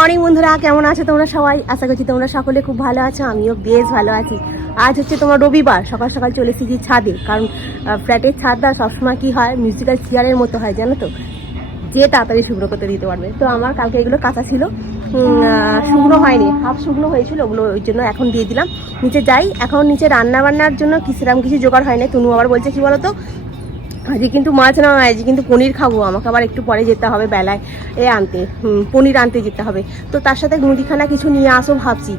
Morning বন্ধুরা, কেমন আছো তোমরা সবাই? আশা করছি তোমরা সকলে খুব ভালো আছো, আমিও বেশ ভালো আছি। আজ হচ্ছে তোমার রবিবার, সকাল সকাল চলে এসেছি ছাদে, কারণ ফ্ল্যাটের ছাদটা সবসময় কী হয়, মিউজিক্যাল চেয়ারের মতো হয় জানো তো, যে তাড়াতাড়ি শুকনো করতে দিতে পারবে। তো আমার কালকে এগুলো কাঁচা ছিল, শুকনো হয়নি, হাফ শুকনো হয়েছিল, ওগুলো ওই জন্য এখন দিয়ে দিলাম। নিচে যাই, এখন নিচে রান্না বান্নার জন্য সেরকম কিছু জোগাড় হয় না। তনু আবার বলছে কি বলো তো, আজকে কিন্তু মাছ না, আজকে কিন্তু পনির খাবো, আমাকে আবার একটু পরে যেতে হবে বেলায় আনতে, পনির আনতে যেতে হবে। তো তার সাথে মুদিখানা কিছু নিয়ে আসো ভাবছি।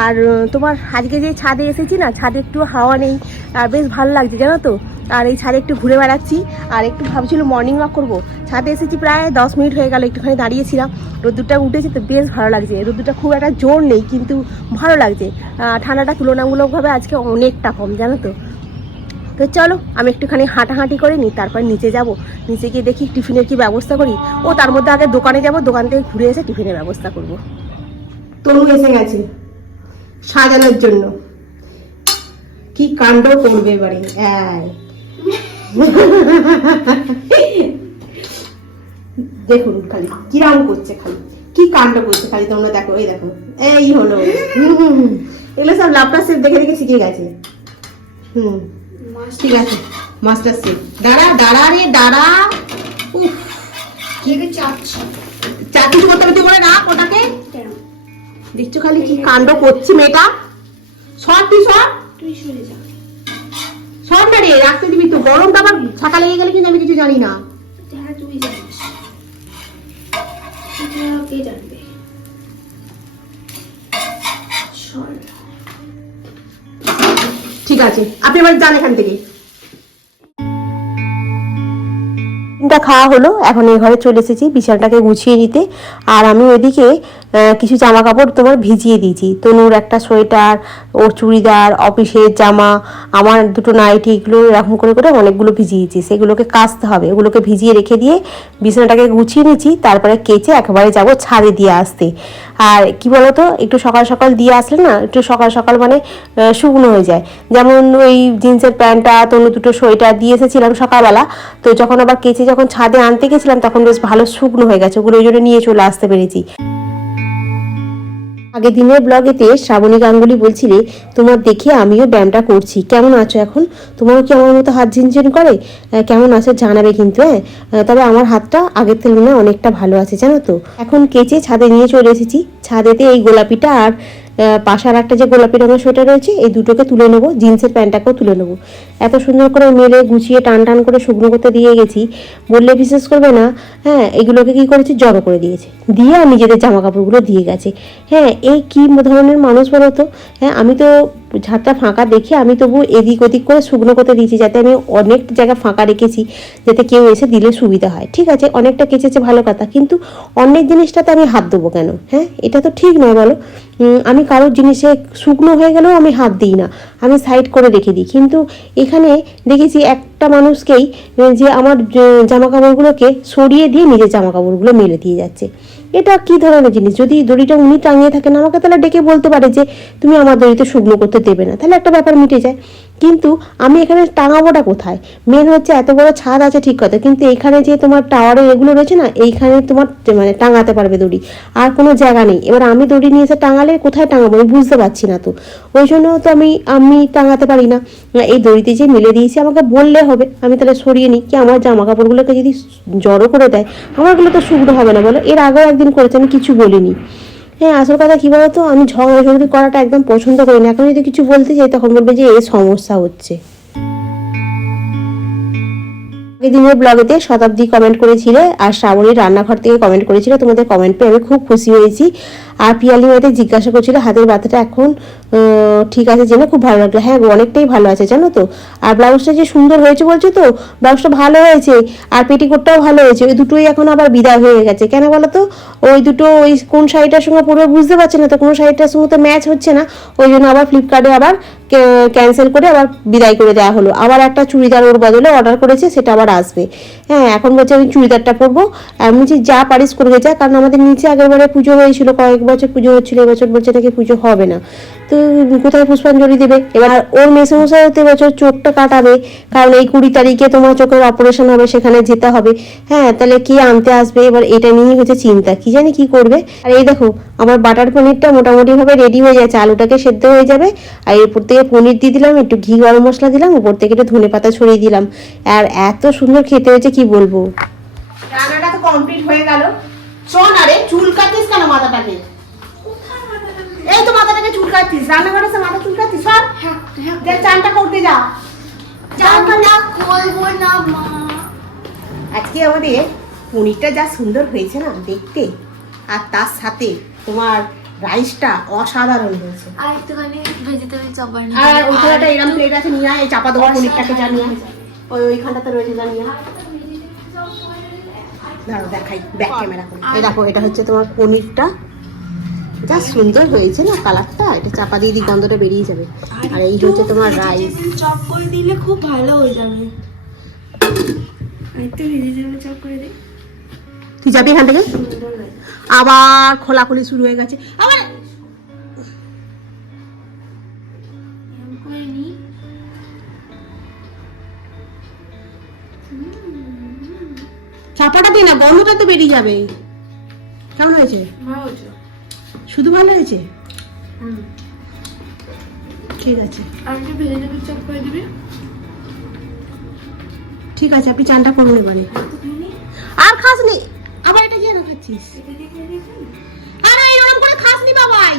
আর তোমার আজকে যে ছাদে এসেছি না, ছাদে একটু হাওয়া নেই আর বেশ ভালো লাগছে জানো তো। আর এই ছাদে একটু ঘুরে বেড়াচ্ছি আর একটু ভাবছিল মর্নিং ওয়াক করবো। ছাদে এসেছি প্রায় 10 মিনিট হয়ে গেল, একটুখানি দাঁড়িয়েছিলাম, রোদ্দুরটা উঠেছে তো বেশ ভালো লাগছে। রোদ্দুরটা খুব একটা জোর নেই কিন্তু ভালো লাগছে। ঠান্ডাটা তুলনামূলকভাবে আজকে অনেকটা কম জানো তো। তো চলো আমি একটুখানি হাঁটাহাঁটি করে নিই, তারপর নিচে যাব। নিচে গিয়ে দেখি টিফিনের কি ব্যবস্থা করি। ও তার মধ্যে আগে দোকানে যাব, দোকান থেকে ঘুরে এসে টিফিনের ব্যবস্থা করব। তনু এসে গেছে সাজানোর জন্য, কি কাণ্ড করবে এবারে। দেখুন খালি কিরাম করছে, খালি কি কাণ্ড করছে খালি, তোমরা দেখো। এই দেখো, এই হলো এগুলো সব লাপটা সেফ দেখে দেখে শিখে গেছে। ঠিক আছে, মাস্টার শেফ। দাঁড়া দাঁড়া রে দাঁড়া, চাকরি করতে হবে বলে না ওটাকে। দেখছো খালি কি কাণ্ড করছি মেয়েটা। সর তুই, সর সর না রে, রাখতে দিবি তো। গরমটা আবার ছাকা লেগে গেলে কিন্তু আমি কিছু জানি না। তুই জানিস, কে জানবে। ঠিক আছে, আপনি এবার যান এখান থেকে। খাওয়া হলো, এখন এই ঘরে চলে এসেছি বিছানাটাকে গুছিয়ে নিতে। আর আমি ওইদিকে কিছু জামা কাপড় তোমার ভিজিয়ে দিয়েছি। তনুর একটা সোয়েটার, ওর চুড়িদার, অফিসের জামা, আমার দুটো নাইটি, এগুলো এরকম করে করে অনেকগুলো ভিজিয়েছি। সেগুলোকে কাচতে হবে, ওগুলোকে ভিজিয়ে রেখে দিয়ে বিছানাটাকে গুছিয়ে নিয়েছি। তারপরে কেচে একেবারে যাব ছাদে দিয়ে আসতে। আর কি বলতো, একটু সকাল সকাল দিয়ে আসলে না, একটু সকাল সকাল মানে শুকনো হয়ে যায়। যেমন ওই জিন্সের প্যান্টটা, তনু দুটো সোয়েটার দিয়ে এসেছিলাম সকালবেলা, তো যখন আবার কেচে যখন ছাদে আনতে গেছিলাম তখন বেশ ভালো শুকনো হয়ে গেছে, ওগুলো ওই জন্য নিয়ে চলে আসতে পেরেছি। আগের দিনের ব্লগেতে শ্রাবণী গাঙ্গুলি বলছিলে, তোমার দেখে আমিও ব্যায়ামটা করছি, কেমন আছো এখন? তোমারও কি আমার মতো হাত ঝিনঝিন করে? কেমন আছে জানাবে কিন্তু। তবে আমার হাতটা আগের তুলনায় অনেকটা ভালো আছে জানো তো। এখন কেচে ছাদে নিয়ে চলে এসেছি। ছাদেতে এই গোলাপিটা আর পাশার একটা যে গোলাপি রঙের সোয়েটার রয়েছে, এই দুটোকে তুলে নেবো, জিন্সের প্যান্টটাকেও তুলে নেবো। এত সুন্দর করে মেলে গুছিয়ে টান টান করে শুকনো করতে দিয়ে গেছি, বললে বিশেষ করবে না। এগুলোকে কি করেছি, জড়ো করে দিয়েছে, দিয়ে আর নিজেদের জামা কাপড়গুলো দিয়ে গেছে। এই কি ধরনের মানুষ বলো তো। আমি তো ছাদটা ফাঁকা দেখে আমি তবু এদিক ওদিক করে শুকনো করতে দিয়েছি, যাতে আমি অনেক জায়গা ফাঁকা রেখেছি, যাতে কেউ এসে দিলে সুবিধা হয়। ঠিক আছে, অনেকটা কেচেছে ভালো কথা, কিন্তু অনেক জিনিসটাতে আমি হাত দেবো কেন? এটা তো ঠিক নয় বলো। আমি কারোর জিনিসে শুকনো হয়ে গেলেও আমি হাত দিই না, আমি সাইড করে রেখে দিই। কিন্তু এখানে দেখেছি একটা মানুষকেই যে আমার জামা কাপড়গুলোকে সরিয়ে দিয়ে নিজের জামা কাপড়গুলো মেলে দিয়ে যাচ্ছে। এটা কি ধরনের জিনিস? যদি দড়িটা উনি টাঙিয়ে থাকেন, আমাকে তাহলে ডেকে বলতে পারে যে তুমি আমার দড়িতে শুকনো করতে দেবে না, তাহলে একটা ব্যাপার মিটে যায়। কিন্তু আমি এখানে টাঙাবোটা কোথায়? মেন হচ্ছে এত বড় ছাদ আছে ঠিক কথা, কিন্তু এইখানে যে তোমার টাওয়ারের এগুলো রয়েছে না, এইখানে তোমার মানে টাঙাতে পারবে দড়ি, আর কোনো জায়গা নেই। এবার আমি দড়ি নিয়ে এসে টাঙালে কোথায় টাঙাবো আমি বুঝতে পারছি না, তো ওই জন্য তো আমি টাঙাতে পারি না। এই দড়িতে যে মেলে দিয়েছি, আমাকে বললে হবে, আমি তাহলে সরিয়ে নিই। কি আমার জামা কাপড়গুলোকে যদি জড়ো করে দেয়, আমারগুলো তো শুকনো হবে না বলো। এর আগেও একদিন করেছে, আমি কিছু বলিনি। আসল কথা কি বলতো, আমি ঝগড়াঝগড়ি করাটা একদম পছন্দ করি না। এখন যদি কিছু বলতে চাই তখন বলবে যে এ সমস্যা হচ্ছে। দিনের ব্লগেতে শতাব্দী কমেন্ট করেছিলে, আর শ্রাবণীর রান্নাঘর থেকে কমেন্ট করেছিল। তোমাদের কমেন্ট পেয়ে আমি খুব খুশি হয়েছি। আর পিয়ালি মেয়েতে জিজ্ঞাসা করছিল হাতের ব্যথাটা এখন ঠিক আছে জেনে খুব ভালো লাগলো। হ্যাঁ, অনেকটাই ভালো আছে জানো তো। আর ব্লাউজটা যে সুন্দর হয়েছে বলছো তো, ব্লাউজটা ভালো হয়েছে, আর পেটিকোটটাও ভালো হয়েছে। ওই দুটোই এখন আবার বিদায় হয়ে গেছে। কেন বলো তো, ওই দুটো ওই কোন শাড়িটার সঙ্গে পরবে বুঝতে পারছি না তো, কোনো শাড়িটার সঙ্গে তো ম্যাচ হচ্ছে না, ওই জন্য আবার ফ্লিপকার্টে আবার ক্যান্সেল করে আবার বিদায় করে দেওয়া হলো। আবার একটা চুড়িদার ওর বদলে অর্ডার করেছে, সেটা আবার আসবে। এখন বলছে আমি চুড়িদারটা পরবো। আমি বলছি যা পারিস করে যা, কারণ আমাদের নিচে আগেরবারে পুজো হয়েছিল, কয়েক বছর পুজো হচ্ছিল, এবছর বলছে নাকি পুজো হবে না। তো কোথায় পুষ্পাঞ্জলি দেবে। এবার ওর মেসেমশাই হতে বছর চোখটা কাটাবে, কারণ এই 20 তারিখে তোমার চোখের অপারেশন হবে, সেখানে যেতে হবে। হ্যাঁ, তাহলে কে আনতে আসবে, এবার এটা নিয়েই হচ্ছে চিন্তা, কি জানি কি করবে। আর এই দেখো আমার বাটার পনিরটা মোটামুটি ভাবে রেডি হয়ে যাচ্ছে, আলুটাকে সেদ্ধ হয়ে যাবে, আর এরপর থেকে পনির দিয়ে দিলাম, একটু ঘি গরম মশলা দিলাম, উপর থেকে একটু ধনেপাতা ছড়িয়ে দিলাম, আর এত সুন্দর খেতে হয়েছে কি বলবো। রান্নাটা তো কমপ্লিট হয়ে গেল। শোন, আরে চুল কাটিস কেন মাথাটাকে? এই তো মাথাটাকে চুল কাটতিস, রান্নাঘরে এসে মাথা চুল কাটতিস, সর। দেখ চানটা করতে যা। চানটা করবো না মা। আজকে আমাদের পনিরটা যা সুন্দর হয়েছে না দেখতে, আর তার সাথে তোমার রাইসটা অসাধারণ হয়েছে। আর একটুখানি ভেজিটেবল চপ বানিয়ে আর ওইখানটা এরকম প্লেট আছে, নিয়ে আয়, এই চাপা দেওয়া পনিরটাকে জানিয়ে ওইখানটাতে রয়েছে, জানিয়ে ধরো দেখাই ব্যাক ক্যামেরা করে। এই দেখো, এটা হচ্ছে তোমার পনিরটা, যা সুন্দর হয়েছে না কালারটা, এটা চাপা দিয়ে দিই, গন্ধটা বেরিয়ে যাবে। আর এই হচ্ছে তোমার রাইস। চপ করে দিলে খুব ভালো হয়ে যাবে। একটু ভেজিটেবল চপ করে দিই, তুই যাবি এখান থেকে? সুন্দর লাগে। আবার খোলাখুলি শুরু হয়ে গেছে আবার। এরকম করে নিই। চাপাটা দিই না, গন্ধটা তো বেরিয়ে যাবে। কেমন হয়েছে? ভালো হয়েছে। শুধু ভালো হয়েছে? ঠিক আছে, আর একটু ভেজিটেবল চপ করে দিবি। ঠিক আছে, আপনি চানটা করুন এবারে। একটুখানি আর খাস নি, আবার এটা কি খাচ্ছিস? এটা দিয়ে খেয়ে দেখুন। আরে এরকম করে খাস নি বাবাই,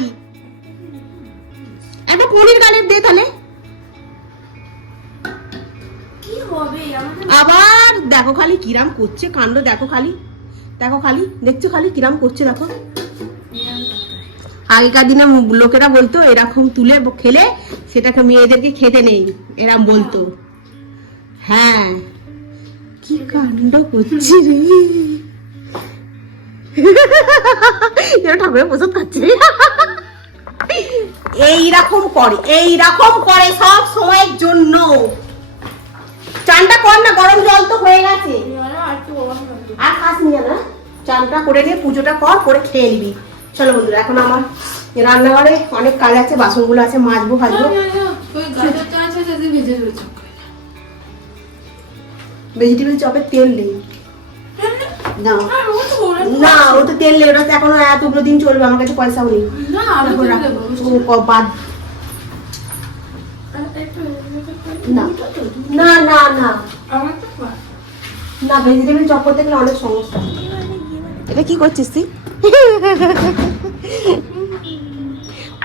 একটা পনির গালের দে তাহলে। কি হবে আমাদের? আবার দেখো খালি কিরাম করছে কাণ্ড, দেখো খালি, দেখো খালি, দেখছো খালি কিরাম করছে, দেখো। আগেকার দিনে লোকেরা বলতো এরকম তুলে খেলে সেটাকে মেয়েদেরকে খেতে নেই, এরম বলতো। হ্যাঁ, কি কাণ্ড করছি রে, এরা ঠাকুরের প্রসাদ খাচ্ছে। এইরকম করে, এইরকম করে সব সময়ের জন্য। চানটা কর না, গরম জল তো হয়ে গেছে। আর খাস নিয়ে না, চানটা করে নিয়ে পুজোটা কর, করে খেয়ে নিবি। চলো বন্ধুরা, এখন আমার রান্নাঘরে অনেক কাজ আছে, বাসনগুলো আছে, মাজবো ভাজবো। ভেজিটেবল চপের তেল নেই না, না ও তো তেল নেই, ওটা তো এখনো এতগুলো দিন চলবে, আমার কাছে পয়সাও নেই। বাদ না না না না না, ভেজিটেবল চপ করতে গেলে অনেক সমস্যা। এটা কি করছিস তুই?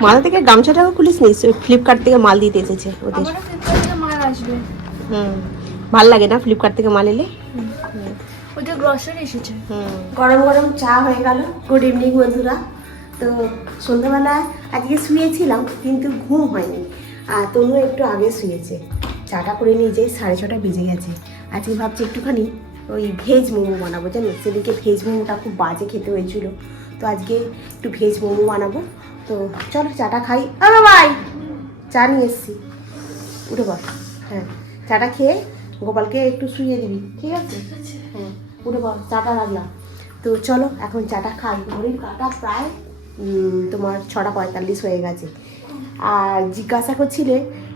মাথা থেকে গামছাটাও খুলিস নি, ফ্লিপকার্ট থেকে মাল দিতে এসেছে ওদের। মাল আসবে। ভাল লাগে না ফ্লিপকার্ট থেকে মাল এলে? ওটা গ্রসারি এসেছে। গরম গরম চা হয়ে গেল। গুড ইভিনিং বন্ধুরা। তো সন্ধ্যাবেলায় আজকে শুয়েছিলাম কিন্তু ঘুম হয়নি, আর তনু একটু আগে শুয়েছে। চাটা করে নিয়ে যেয়ে 6:30 বেজে গেছে। আজকে ভাবছি একটুখানি ওই ভেজ মোমো বানাবো, জানো সেদিকে ভেজ মোমোটা খুব বাজে খেতে হয়েছিল, তো আজকে একটু ভেজ মোমো বানাবো। তো চলো চাটা খাই। ভাই চা নিয়ে এসছি, উঠে পড়। হ্যাঁ, চাটা খেয়ে গোপালকে একটু শুয়ে দিবি, ঠিক আছে? হ্যাঁ, উঠে পড়, চাটা রাখলাম। তো চলো এখন চাটা খাই। ঘড়ির কাটা প্রায় তোমার 6:45 হয়ে গেছে। আর জিজ্ঞাসা করছিলে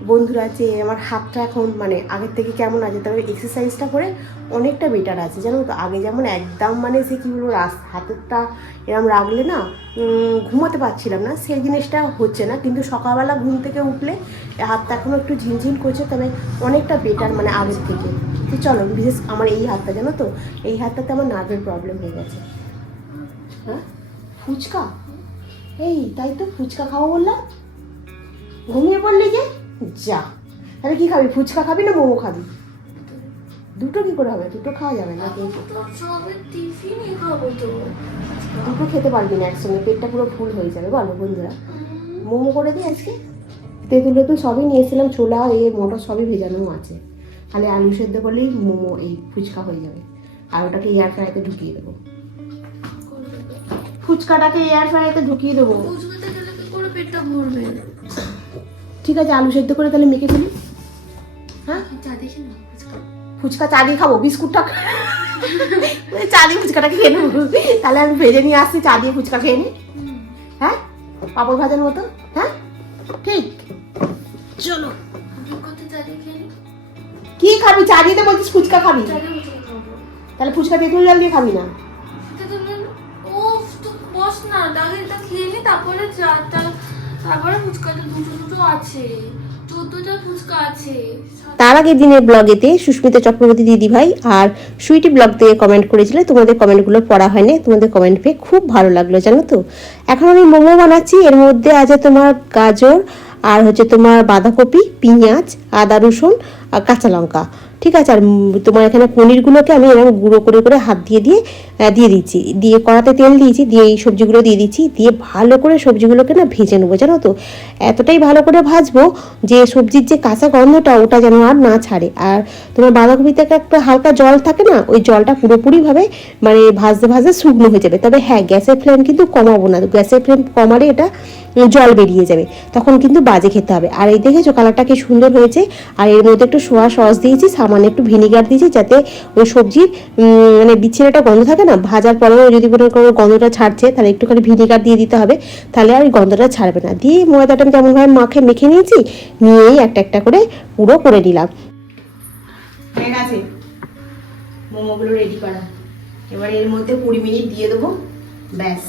বন্ধুরা যে আমার হাতটা এখন মানে আগের থেকে কেমন আছে, তবে এক্সারসাইজটা করে অনেকটা বেটার আছে, জানো তো। আগে যেমন একদম মানে সে কী বলবো, হাতেরটা এরম রাখলে না ঘুমাতে পারছিলাম না, সেই জিনিসটা হচ্ছে না। কিন্তু সকালবেলা ঘুম থেকে উঠলে হাতটা এখনও একটু ঝিনঝিন করছে, তবে অনেকটা বেটার মানে আগের থেকে। তো চলো, বিশেষ আমার এই হাতটা, জানো তো, এই হাতটাতে আমার নার্ভের প্রবলেম হয়ে গেছে। হ্যাঁ, ফুচকা, এই তাই তো ফুচকা খাবো বললাম, ঘুমিয়ে পড়লি যে। যা, তাহলে কি খাবি, ফুচকা খাবি না মোমো খাবি? দুটো কি করে হবে, দুটো খাওয়া যাবে না। দুটো খেতে পারবি না একসঙ্গে, পেটটা পুরো ফুল হয়ে যাবে। বলো বন্ধুরা, মোমো করে দিই আজকে। তেঁতুলে তো সবই নিয়েছিলাম, ছোলা মটর সবই ভেজানো আছে, তাহলে আলু সেদ্ধ করলেই মোমো এই ফুচকা হয়ে যাবে। আর ওটাকে এয়ার ফ্রাইতে ঢুকিয়ে দেবো, ফুচকাটাকে এয়ার ফ্রাইতে ঢুকিয়ে দেবো। ঠিক আছে, আলু সেদ্ধ করে তাহলে মেখে ফেলি। হ্যাঁ, ফুচকা চা দিয়ে খাবো, বিস্কুটটা চা দিয়ে ফুচকাটাকে খেয়ে নেবো। তাহলে আমি ভেজে নিয়ে আসছি, চা দিয়ে ফুচকা খেয়ে নি। হ্যাঁ, পাপড় ভাজার মতো। হ্যাঁ, ঠিক, চলো। কোথায় চালিয়ে খেয়ে নি? কি খাবি? চা দিতে বলছিস ফুচকা খাবি? চালিয়ে ফুচকা খাবো। তাহলে ফুচকা তেঁতুল জল দিয়ে খাবি না? উফ, তো বস না, আগে এটা খেয়ে নি, তারপরে চাটা, তারপরে ফুচকাটা দুটো আছে, 14টা ফুচকা আছে। তার আগের দিনের ব্লগেতে সুস্মিতা চক্রবর্তী দিদি ভাই আর সুইটি ব্লগ থেকে কমেন্ট করেছিল, তোমাদের কমেন্টগুলো পড়া হয়নি, তোমাদের কমেন্ট পেয়ে খুব ভালো লাগলো জানো তো। এখন আমি মোমো বানাচ্ছি, এর মধ্যে আছে তোমার গাজর আর হচ্ছে তোমার বাঁধাকপি, পেঁয়াজ, আদা রসুন আর কাঁচা লঙ্কা, ঠিক আছে। আর তোমার এখানে পনিরগুলোকে আমি এরকম গুঁড়ো করে করে হাত দিয়ে দিয়ে দিচ্ছি, দিয়ে কড়াতে তেল দিয়েছি, দিয়ে এই সবজিগুলো দিয়ে দিচ্ছি, দিয়ে ভালো করে সবজিগুলোকে না ভেজে নেবো জানো তো। এতটাই ভালো করে ভাজবো যে সবজির যে কাঁচা গন্ধটা ওটা যেন আর না ছাড়ে। আর তোমার বাঁধাকপি থেকে একটা হালকা জল থাকে না, ওই জলটা পুরোপুরিভাবে মানে ভাজতে ভাজতে শুকনো হয়ে যাবে। তবে হ্যাঁ, গ্যাসের ফ্লেম কিন্তু কমাবো না, গ্যাসের ফ্লেম কমালে এটা জল বেরিয়ে যাবে, তখন কিন্তু বাজে খেতে হবে। আর এই দেখেছো কালারটা কি সুন্দর হয়েছে। আর এর মধ্যে একটু সোয়া সস দিয়েছি, সামান্য একটু ভিনিগার দিয়েছি, যাতে ওই সবজির মানে বিচ্ছির একটা গন্ধ থাকে না, ভাজার পরেও যদি কোনো গন্ধটা ছাড়ছে তাহলে একটুখানি ভিনিগার দিয়ে দিতে হবে, তাহলে আর ওই গন্ধটা ছাড়বে না। দিয়ে ময়দাটা আমি যেমনভাবে মেখে নিয়েছি, নিয়েই একটা একটা করে পুরো করে নিলাম। হয়ে গেছে মোমোগুলো রেডি করা। এবার এর মধ্যে 20 মিনিট দিয়ে দেবো, ব্যাস,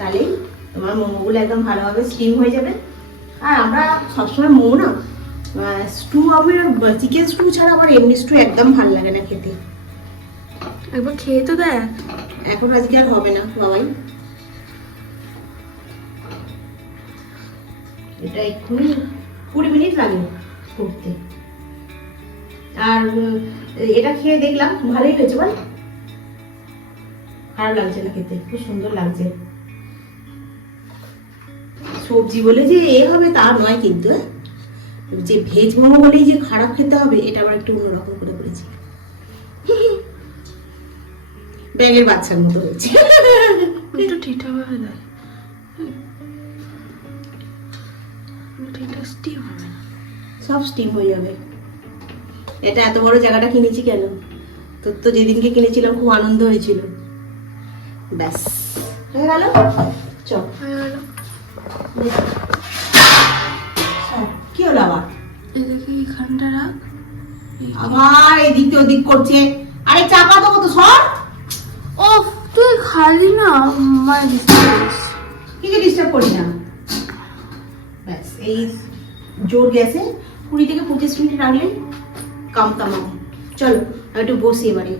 তাহলেই তোমার মোমোগুলো একদম ভালোভাবে স্টিম হয়ে যাবে। আর আমরা সবসময় মোমো না স্টু, আমার চিকেন স্টু ছাড়া আমার এমনি স্টু একদম ভালো লাগে না খেতে। একবার খেয়ে তো দেখ। এখন আজকে আর হবে না বাবাই, এটা এক্ষুনি 20 মিনিট লাগে করতে। আর এটা খেয়ে দেখলাম ভালোই হয়েছে, বল খারাপ লাগছে না খেতে, খুব সুন্দর লাগছে। সবজি বলে যে এ হবে তা নয় কিন্তু, যে ভেজ মোমো বলেই যে খারাপ খেতে হবে এটা আবার একটু অন্যরকম করে করেছি। ব্যাঙের বাচ্চার মতো হয়েছে। একটু ঠিকঠাক ভাবে দেয়, ঠিকঠাক স্টিম হবে না, সব স্টিম হয়ে যাবে। এটা এত বড় জায়গাটা কিনেছি কেন? তোর তো যেদিনকে কিনেছিলাম খুব আনন্দ হয়েছিল। ব্যাস হয়ে গেল, চল। হয়ে গেল। কি হলো আবার? এদিকে এখানটা রাখ, আবার এদিক থেকে ওদিক করছে। আরে চাপা দেবো তো, সর। ও তুই খালি না মানে ডিস্টার্ব করিস। কিছু ডিস্টার্ব করি না, ব্যাস এই জোর গ্যাসে 20 থেকে 25 মিনিট রাখলে কাম তামাম। চলো আমি একটু বসি, এবারে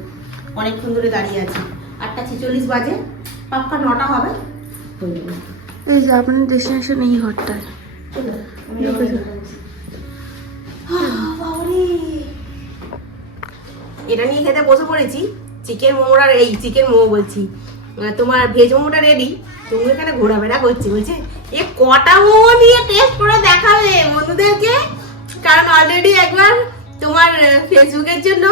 অনেকক্ষণ ধরে দাঁড়িয়ে আছি। 8:46 বাজে, পাক্কা 9টা হবে, হয়ে যাবে। এই যে আপনার ডেস্টিনেশন এই ঘরটায়। চলো আমি এবারে বসি। বাবারে, এটা নিয়ে খেতে বসে পড়েছি। চিকেন মোমোটা, এই চিকেন মোমো বলছি, তোমার ভেজ মোমোটা রেডি। তুমি এখানে ঘোরাফেরা করছি, বলছে এ কটা মোমো দিয়ে টেস্ট করে দেখাবে বন্ধুদেরকে, কারণ অলরেডি একবার তোমার ফেসবুকের জন্য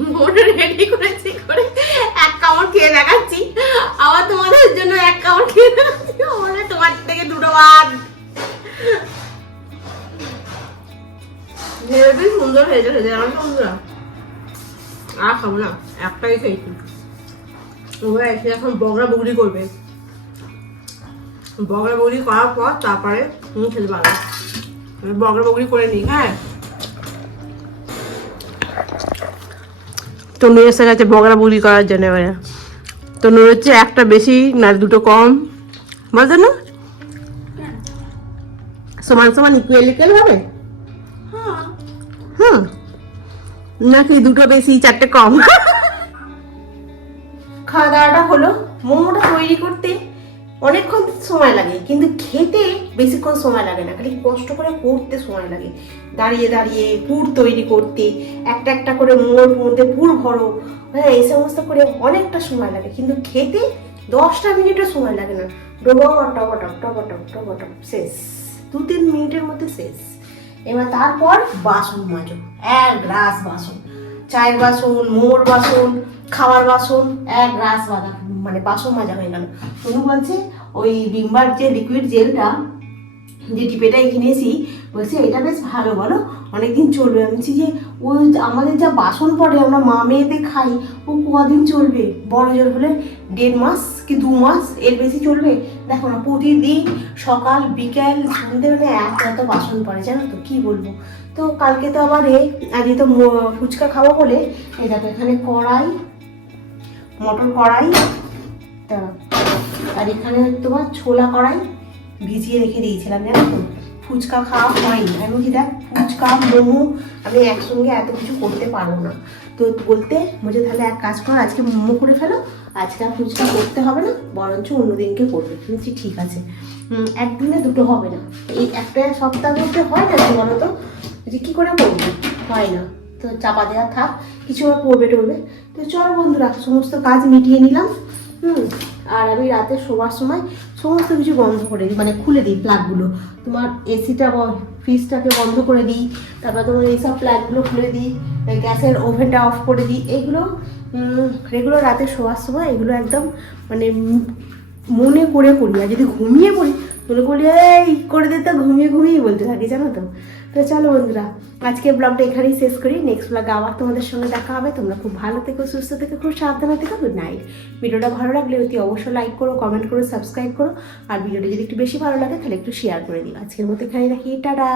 মোমোটা রেডি করেছি, করে এক কামড় খেয়ে দেখাচ্ছি, আবার তোমাদের জন্য এক কামড় খেয়ে দেখাচ্ছি, বলে তোমার থেকে 2টো বাদ। ভেবেছি সুন্দর হয়েছে, খেতে আমার বন্ধুরা আর খাবো না, একটাই খেয়েছি। ওরা এসে এখন বগরা বগরি করবে, বগরা বগরি করার পর তারপরে তুমি খেতে পারবে। বগরা বগরি করে নিই। হ্যাঁ, তনু এসে গেছে বগরা বগরি করার জন্য। এবারে তনুর হচ্ছে একটা বেশি না 2টো কম, বলতো না সমান সমান ইকুয়াল ইকুয়াল হবে। হুম, নাকি 2টো বেশি 4টে কম। খাওয়া দাওয়াটা হলো। মোমোটা তৈরি করতে অনেকক্ষণ সময় লাগে, কিন্তু খেতে বেশিক্ষণ সময় লাগে না, খালি কষ্ট করে করতে সময় লাগে। দাঁড়িয়ে দাঁড়িয়ে পুর তৈরি করতে, একটা একটা করে মোমোর মধ্যে পুর ভরো, হ্যাঁ এই সমস্ত করে অনেকটা সময় লাগে, কিন্তু খেতে 10টা মিনিটও সময় লাগে না। টপটপ টপটপ টপটপ শেষ, 2-3 মিনিটের মধ্যে শেষ। এবার তারপর বাসন মাজো, 1 গ্লাস বাসন, চায়ের বাসন, মোমোর বাসন, খাওয়ার বাসন, 1 গ্লাস মানে বাসন মাজা হয়ে গেল। তনু বলছে ওই বিম্বার যে লিকুইড জেলটা যে টিপেটাই কিনেছি, বলছি এটা বেশ ভালো বলো, অনেকদিন চলবে। আমি বলছি যে ও আমাদের যা বাসন পড়ে আমরা মা মেয়েতে খাই, ও কদিন চলবে, বড় জোর হলে 1.5 মাস কি 2 মাস, এর বেশি চলবে। দেখো না প্রতিদিন সকাল বিকেল সন্ধ্যে মানে এত বাসন পড়ে, জানো তো কি বলবো। তো কালকে তো আবার আজকে তো ফুচকা খাবো বলে এই দেখো এখানে কড়াই, মটর কড়াই, তা আর এখানে তোমার ছোলা কড়াই ভিজিয়ে রেখে দিয়েছিলাম, জানো তো ফুচকা খাওয়া হয়নি। আমি বলছি দেখ ফুচকা মোমো আমি একসঙ্গে এত কিছু করতে পারবো না। তো বলতে বলছে তাহলে এক কাজ করো, আজকে মোমো করে ফেলো, আজকে আর ফুচকা করতে হবে না, বরঞ্চ অন্যদিনকে করবে। বলছি ঠিক আছে, একদিনে দুটো হবে না, এই একটা সপ্তাহ করতে হয় না, কি বলো তো, যে কী করে করবো, হয় না। তো চাপা দেওয়া থাক, কিছু আর পড়বে টড়বে। তো চলো বন্ধুরা, সমস্ত কাজ মিটিয়ে নিলাম। আর আমি রাতে শোবার সময় সমস্ত কিছু বন্ধ করে দিই, মানে খুলে দিই প্লাগগুলো। তোমার এসিটা ফ্রিজটাকে বন্ধ করে দিই, তারপর তোমার এইসব প্লাগগুলো খুলে দিই, গ্যাসের ওভেনটা অফ করে দিই। এগুলো রেগুলার রাতে শোয়ার সময় এগুলো একদম মানে মনে করে করি। আর যদি ঘুমিয়ে পড়ি মনে করি এই করে দিতে, ঘুমিয়ে ঘুমিয়ে বলতে থাকি, জানো তো। তো চলো বন্ধুরা, আজকে ব্লগটা এখানেই শেষ করি। নেক্সট ব্লগে আবার তোমাদের সঙ্গে দেখা হবে। তোমরা খুব ভালো থেকো, সুস্থ থেকো, খুব সাবধানে থেকো। Good night. ভিডিওটা ভালো লাগলে অতি অবশ্যই লাইক করো, কমেন্ট করো, সাবস্ক্রাইব করো। আর ভিডিওটা যদি একটু বেশি ভালো লাগে তাহলে একটু শেয়ার করে দিও। আজকের মতো এখানেই রাখি, টাটা।